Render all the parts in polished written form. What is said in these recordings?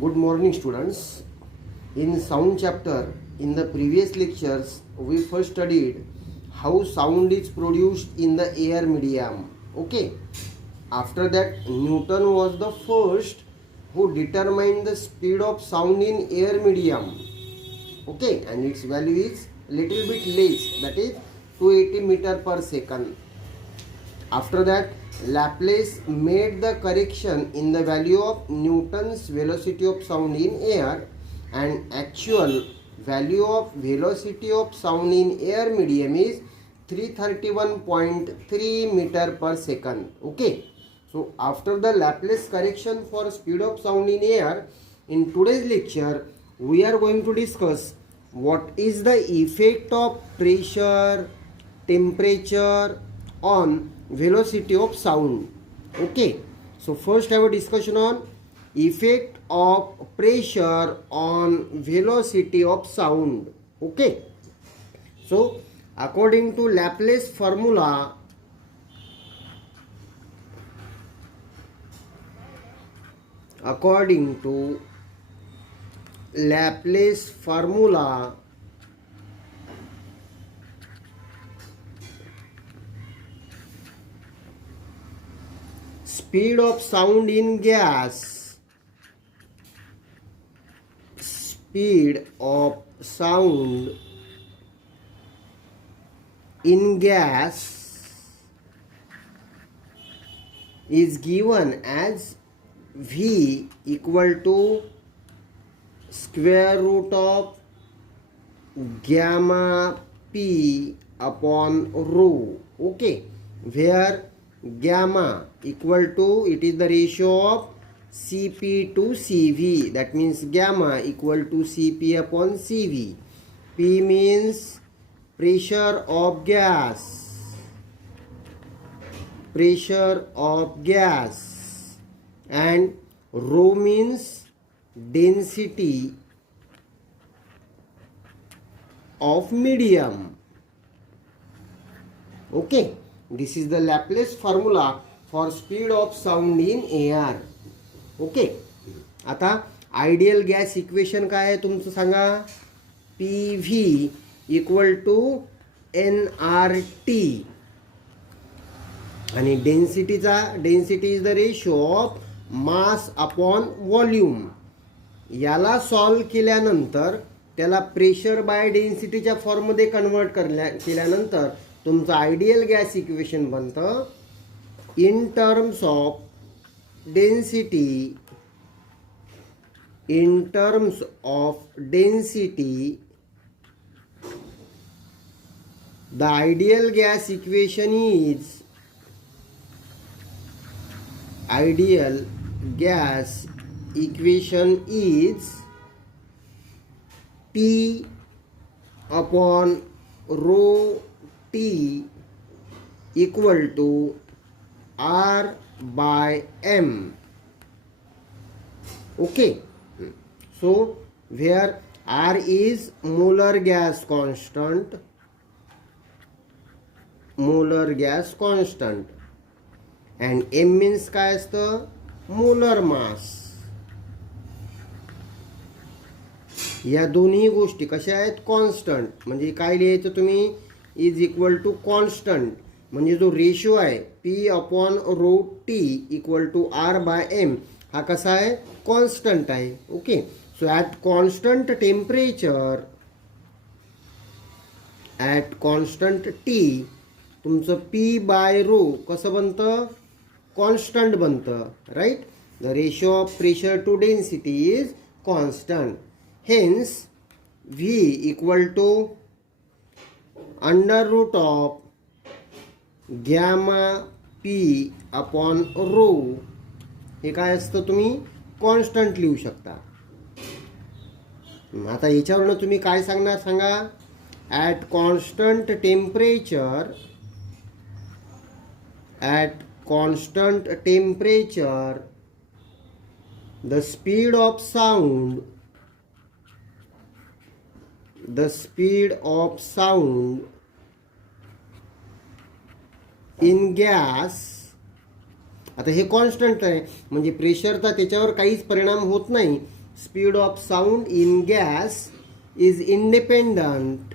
Good morning, students. In sound chapter, in the previous lectures, we first studied how sound is produced in the air medium. Okay. After that, Newton was the first who determined the speed of sound in air medium. Okay, and its value is little bit less, that is 280 meter per second. After that, Laplace made the correction in the value of Newton's velocity of sound in air, and actual value of velocity of sound in air medium is 331.3 meter per second. Okay. So after the Laplace correction for speed of sound in air, in today's lecture we are going to discuss what is the effect of pressure, temperature on velocity of sound. Okay, so first have a discussion on effect of pressure on velocity of sound. Okay, so according to Laplace formula, speed of sound in gas, speed of sound in gas is given as V equal to square root of gamma P upon rho. Okay, where gamma equal to, it is the ratio of Cp to Cv, that means gamma equal to Cp upon Cv. P means pressure of gas, and rho means density of medium. Okay, this is the Laplace formula for speed of sound in air. Okay, आता ideal gas equation काय आहे तुमचं सांगा. PV equal to nRT, आणि density is the ratio of mass upon volume. याला solve केल्यानंतर त्याला pressure by डेन्सिटीच्या फॉर्ममध्ये कन्वर्ट केल्यानंतर तुमचं आयडियल गॅस इक्वेशन बनतं in terms of density, the ideal gas equation is P upon rho T equal to R by M. Okay, so where R is molar gas constant, and M means काय असतं, molar mass. या दोन्ही गोष्टी कशा आहेत, constant. म्हणजे काय लिहायचं तुम्ही, इज इक्वल टू कॉन्स्टंट, म्हणजे जो रेशो आहे P upon rho T equal to R by M हा कसा आहे, कॉन्स्टंट आहे. Okay, so at constant temperature, at constant T तुमचं P बाय रो कसं बनतं, कॉन्स्टंट बनतं. Right, the ratio of pressure to density is constant. Hence V equal to under root of gamma P upon rho, हे काय असतं तुम्ही constant लिहू शकता. आता याच्यावरनं तुम्ही काय सांगणार सांगा, at constant temperature, the speed of sound in gas. आता हे कॉन्स्टंट आहे म्हणजे प्रेशरचा त्याच्यावर काहीच परिणाम होत नाही. speed of sound in gas is independent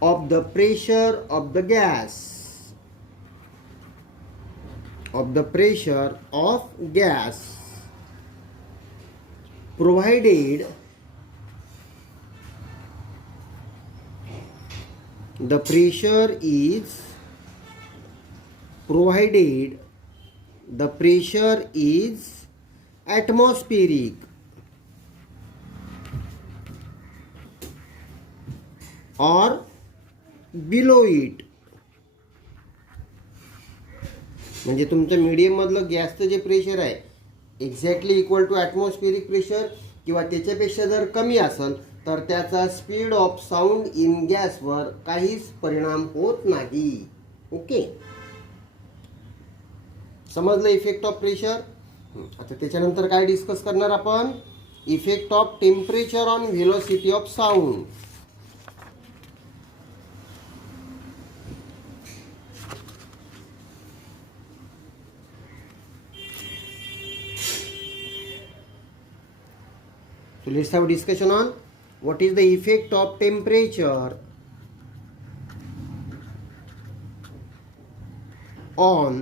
of the pressure of the gas, provided the pressure is atmospheric or below it. म्हणजे तुमचं मीडियम मधलं गॅसचं जे प्रेशर आहे exactly equal to atmospheric pressure किंवा त्याच्यापेक्षा जर कमी असेल तर त्याचा स्पीड ऑफ साऊंड इन गॅसवर काहीच परिणाम होत नाही. ओके, समजलं इफेक्ट ऑफ प्रेशर. आता त्याच्यानंतर काय डिस्कस करणार आपण, effect of temperature on velocity of sound. So let's have a discussion on what is the effect of temperature on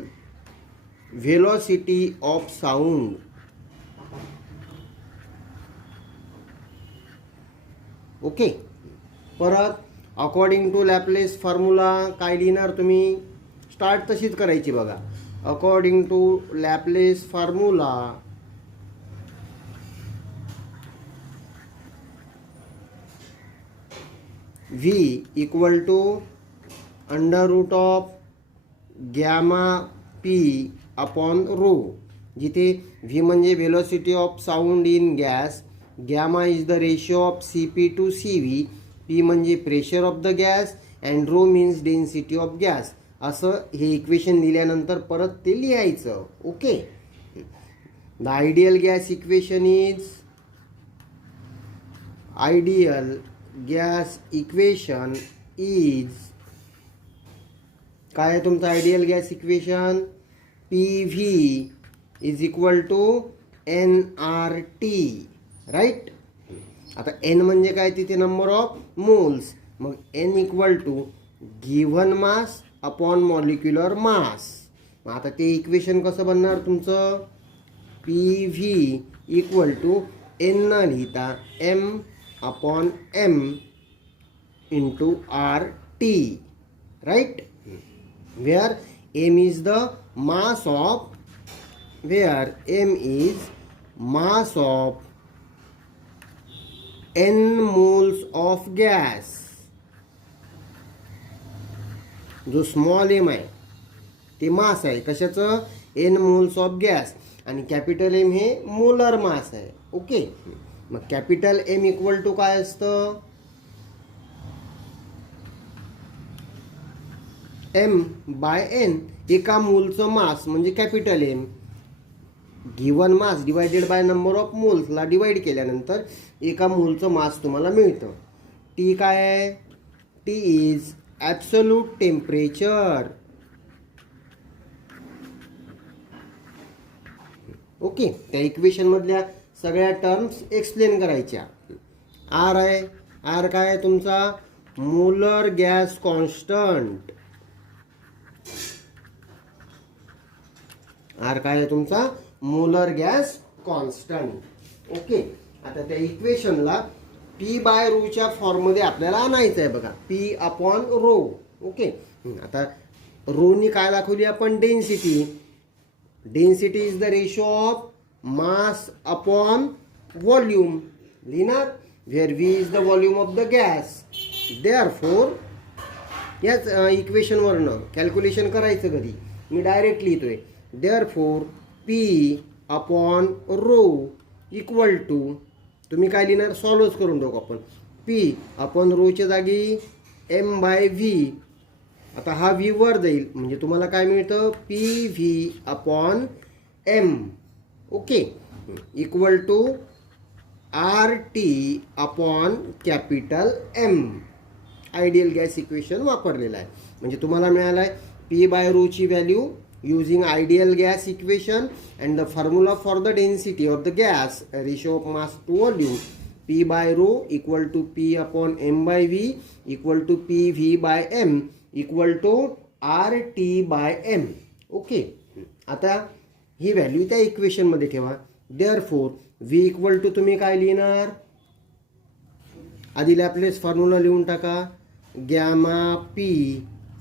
velocity of sound. Okay, परत अकॉर्डिंग टू लॅपलेस फॉर्म्युला काय लिहिणार तुम्ही, start तशीच करायची बघा. According to Laplace formula V equal to under root of gamma P upon rho, जिथे V म्हणजे velocity of sound in gas, gamma is the ratio of CP to CV, P म्हणजे pressure of the gas and rho means density of gas. असं हे equation लिहिल्यानंतर परत ते लिहायचं. Okay, the ideal gas equation is, ideal gas equation is, काय आहे तुमचं ideal gas equation, PV is equal to nRT, right. आता n म्हणजे काय, तिथे नंबर ऑफ मोल्स, मग n equal to given mass upon molecular mass. मग आता ते इक्वेशन कसं बनणार तुमचं, PV इक्वल टू n न लिहिता m upon m into RT, right, where m is the mass of, n moles of gas. जो स्मॉल m आहे ते मास आहे कशाचं, n मोल्स ऑफ गॅस, आणि कॅपिटल M हे मोलर मास आहे. ओके, मग कॅपिटल M इक्वल टू काय असतं, M बाय N, एका मोलचं मास म्हणजे capital M, given mass divided by number of मोल्सला डिवाइड केल्यानंतर एका मोलचं मास तुम्हाला मिळतं. T काय आहे, T is absolute temperature. Okay, त्या इक्वेशन मधल्या सगळ्या टर्म्स एक्सप्लेन करायच्या. R आहे, R काय आहे तुमचा, मोलर गॅस कॉन्स्टंट. R काय आहे तुमचा, मोलर गॅस कॉन्स्टंट. ओके, आता त्या इक्वेशनला P बाय रोच्या फॉर्ममध्ये आपल्याला आणायचं आहे बघा, P अपॉन रो. ओके, आता रोनी काय दाखवली आपण, density. Density is the ratio of mass upon volume लिहिणार, where V is the volume of the gas. Therefore याच इक्वेशनवरनं कॅल्क्युलेशन करायचं कधी, मी डायरेक्ट लिहितोय. Therefore P upon rho equal to, तुम्ही काय लिहिणार, सॉल्व्ह करून टाकू आपण. P अपॉन रोच्या जागी M बाय V. आता हा V वर जाईल म्हणजे तुम्हाला काय मिळतं, PV upon M. Okay, equal to RT upon capital M. Ideal gas equation वापरलेलं आहे. म्हणजे तुम्हाला मिळालं आहे पी बाय रोची value using ideal gas equation and the formula for the density of the gas ratio of mass to volume P by rho equal to P upon M by V equal to PV by M equal to RT by M. Okay, आता ही value त्या equation मध्ये ठेवा. Therefore V equal to तुम्ही काय लिहिणार, आधी Laplace formula लिहून टाका, gamma P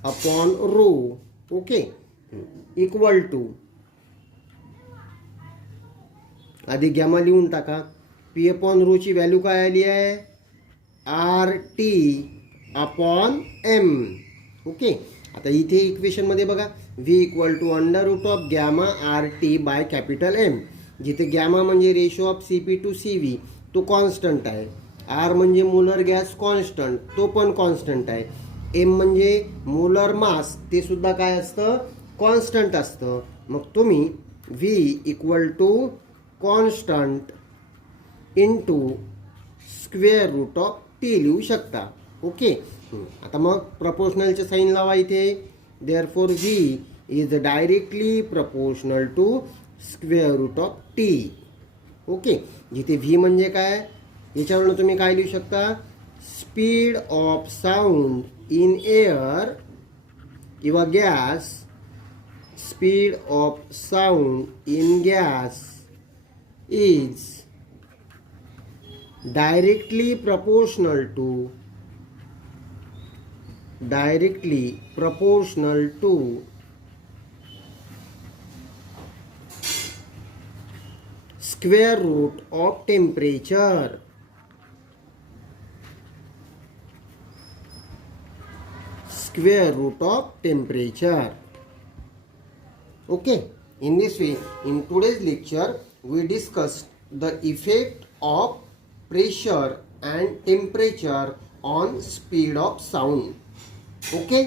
upon rho. Okay, equal to आधी गॅमा लिहून टाका, पी अपॉन रोची व्हॅल्यू काय आली आहे, R T upon M. Okay, आता इथे इक्वेशनमध्ये बघा V equal to under root of gamma R T by capital M, जिथे गॅमा म्हणजे ratio of C P to C V, तो कॉन्स्टंट आहे. आर म्हणजे मोलर गॅस कॉन्स्टंट, तो पण कॉन्स्टंट आहे. एम म्हणजे मोलर मास, ते सुद्धा काय असतं, कॉन्स्टंट असतं. मग तुम्ही V equal to constant into square root of T लिहू शकता. ओके, आता मग प्रपोर्शनलचे साईन लावा इथे. Therefore V is directly proportional to square root of T. Okay, जिथे व्ही म्हणजे काय, याच्यावरून तुम्ही काय लिहू शकता, speed of sound in air किंवा gas, speed of sound in gas is directly proportional to square root of temperature. Square root of temperature. Okay, in this way, in today's lecture, we discussed the effect of pressure and temperature on speed of sound. Okay.